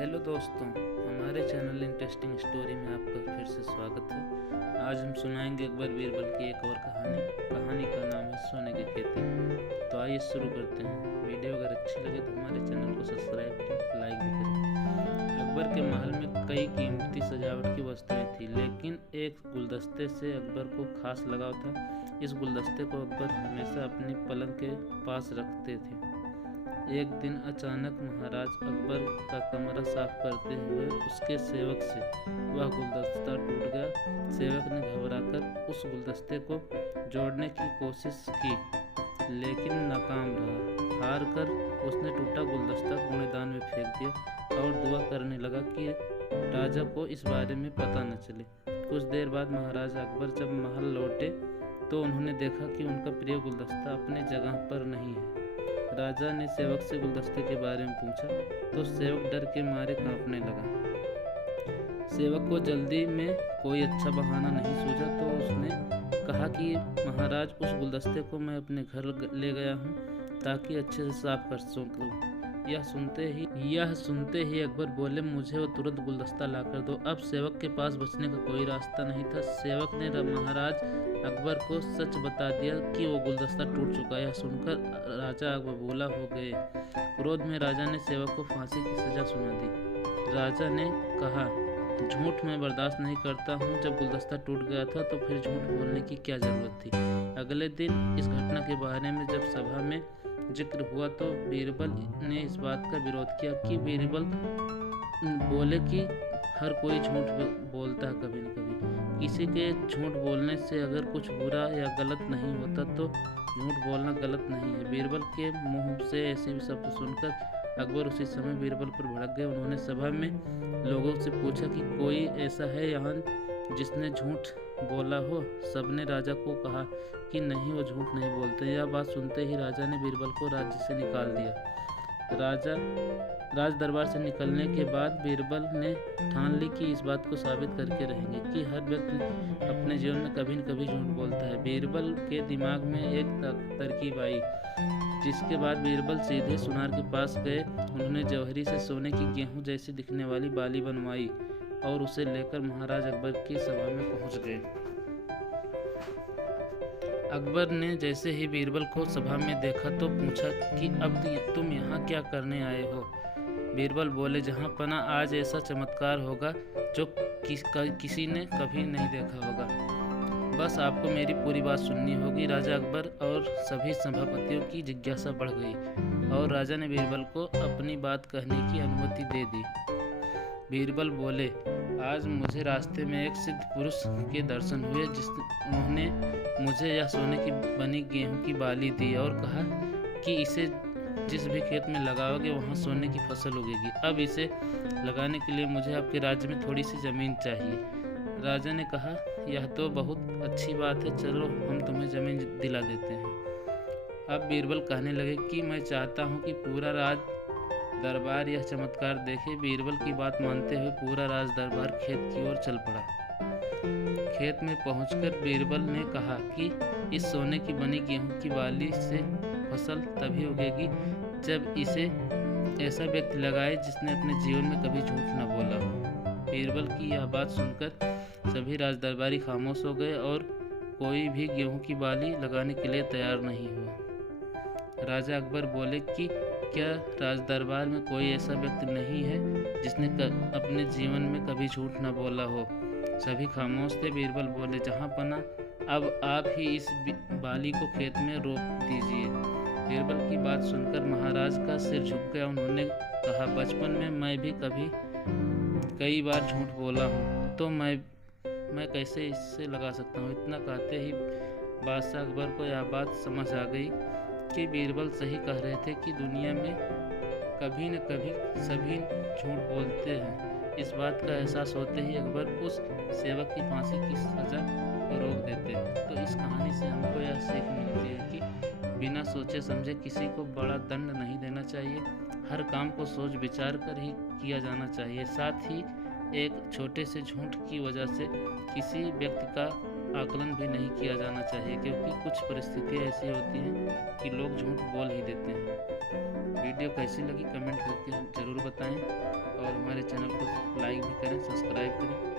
Hello दोस्तों, हमारे channel interesting story में आपका फिर से स्वागत है। आज हम सुनाएंगे अकबर बीरबल की एक और कहानी का नाम है सोने की खेती। तो आइए शुरू करते हैं। वीडियो अगर अच्छी लगे तो हमारे चैनल को सब्सक्राइब करें, लाइक भी करें। अकबर के महल में कई कीमती सजावट की वस्तुएं थी, लेकिन एक गुलदस्ते से अकबर को खास लगाव था। इस गुलदस्ते को अकबर हमेशा अपनी पलंग के पास रखते थे। एक दिन अचानक महाराज अकबर का कमरा साफ करते हुए उसके सेवक से वह गुलदस्ता टूट गया। सेवक ने घबराकर उस गुलदस्ते को जोड़ने की कोशिश की, लेकिन नाकाम रहा। हार कर उसने टूटा गुलदस्ता कूड़ेदान में फेंक दिया और दुआ करने लगा कि राजा को इस बारे में पता न चले। कुछ देर बाद महाराज अकबर जब महल लौटे तो उन्होंने देखा कि उनका प्रिय गुलदस्ता अपनी जगह पर नहीं है। राजा ने सेवक से गुलदस्ते के बारे में पूछा तो सेवक डर के मारे कांपने लगा। सेवक को जल्दी में कोई अच्छा बहाना नहीं सूझा तो उसने कहा कि महाराज, उस गुलदस्ते को मैं अपने घर ले गया हूँ ताकि अच्छे से साफ कर सकूँ। यह सुनते ही अकबर बोले, मुझे वो तुरंत गुलदस्ता ला कर दो। अब सेवक के पास बचने का कोई रास्ता नहीं था। सेवक ने महाराज अकबर को सच बता दिया कि वो गुलदस्ता टूट चुका। यह सुनकर राजा बबूला हो गए। क्रोध में राजा ने सेवक को फांसी की सजा सुना दी। राजा ने कहा, झूठ मैं बर्दाश्त नहीं करता हूँ। जब गुलदस्ता टूट गया था तो फिर झूठ बोलने की क्या जरूरत थी। अगले दिन इस घटना के बारे में जब सभा में जिक्र हुआ तो बीरबल ने इस बात का विरोध किया कि बीरबल बोले कि हर कोई झूठ बोलता है कभी न कभी। किसी के झूठ बोलने से अगर कुछ बुरा या गलत नहीं होता तो झूठ बोलना गलत नहीं है। बीरबल के मुंह से ऐसे शब्द सुनकर अकबर उसी समय बीरबल पर भड़क गए। उन्होंने सभा में लोगों से पूछा कि कोई ऐसा है यहाँ जिसने झूठ बोला हो। सबने राजा को कहा कि नहीं, वो झूठ नहीं बोलते। यह बात सुनते ही राजा ने बीरबल को राज्य से निकाल दिया। राज दरबार से निकलने के बाद बीरबल ने ठान ली कि इस बात को साबित करके रहेंगे कि हर व्यक्ति अपने जीवन में कभी न कभी झूठ बोलता है। बीरबल के दिमाग में एक तरकीब आई, जिसके बाद बीरबल सीधे सुनार के पास गए। उन्होंने जौहरी से सोने की गेहूं जैसी दिखने वाली बाली बनवाई और उसे लेकर महाराज अकबर की सभा में पहुंच गए। अकबर ने जैसे ही बीरबल को सभा में देखा तो पूछा कि अब तुम यहाँ क्या करने आए हो। बीरबल बोले, जहाँ पना आज ऐसा चमत्कार होगा जो किसी ने कभी नहीं देखा होगा। बस आपको मेरी पूरी बात सुननी होगी। राजा अकबर और सभी सभापतियों की जिज्ञासा बढ़ गई और राजा ने बीरबल को अपनी बात कहने की अनुमति दे दी। बीरबल बोले, आज मुझे रास्ते में एक सिद्ध पुरुष के दर्शन हुए जिन्होंने मुझे यह सोने की बनी गेहूं की बाली दी और कहा कि इसे जिस भी खेत में लगाओगे वहाँ सोने की फसल उगेगी। अब इसे लगाने के लिए मुझे आपके राज्य में थोड़ी सी ज़मीन चाहिए। राजा ने कहा, यह तो बहुत अच्छी बात है, चलो हम तुम्हें ज़मीन दिला देते हैं। अब बीरबल कहने लगे कि मैं चाहता हूँ कि पूरा राज दरबार यह चमत्कार देखे। बीरबल की बात मानते हुए पूरा राज दरबार खेत की ओर चल पड़ा। खेत में पहुंचकर बीरबल ने कहा कि इस सोने की बनी गेहूं की बाली से फसल तभी उगेगी जब इसे ऐसा व्यक्ति लगाए जिसने अपने जीवन में कभी झूठ न बोला हो। बीरबल की यह बात सुनकर सभी राज दरबारी खामोश हो गए और कोई भी गेहूं की बाली लगाने के लिए तैयार नहीं हुआ। राजा अकबर बोले कि क्या राज दरबार में कोई ऐसा व्यक्ति नहीं है जिसने अपने जीवन में कभी झूठ न बोला हो। सभी खामोश थे। बीरबल बोले, जहाँ पना अब आप ही इस बाली को खेत में रोप दीजिए। बीरबल की बात सुनकर महाराज का सिर झुक गया। उन्होंने कहा, बचपन में मैं भी कई बार झूठ बोला हूँ, तो मैं कैसे इससे लगा सकता हूँ। इतना कहते ही बादशाह अकबर को यह बात समझ आ गई कि बीरबल सही कह रहे थे कि दुनिया में कभी न कभी सभी झूठ बोलते हैं। इस बात का एहसास होते ही अकबर उस सेवक की फांसी की सजा को रोक देते हैं। तो इस कहानी से हमको यह सीख मिलती है कि बिना सोचे समझे किसी को बड़ा दंड नहीं देना चाहिए। हर काम को सोच विचार कर ही किया जाना चाहिए। साथ ही एक छोटे से झूठ की वजह से किसी व्यक्ति का आकलन भी नहीं किया जाना चाहिए, क्योंकि कुछ परिस्थितियाँ ऐसी होती हैं कि लोग झूठ बोल ही देते हैं। वीडियो कैसी लगी कमेंट करके ज़रूर बताएं और हमारे चैनल को लाइक भी करें, सब्सक्राइब करें।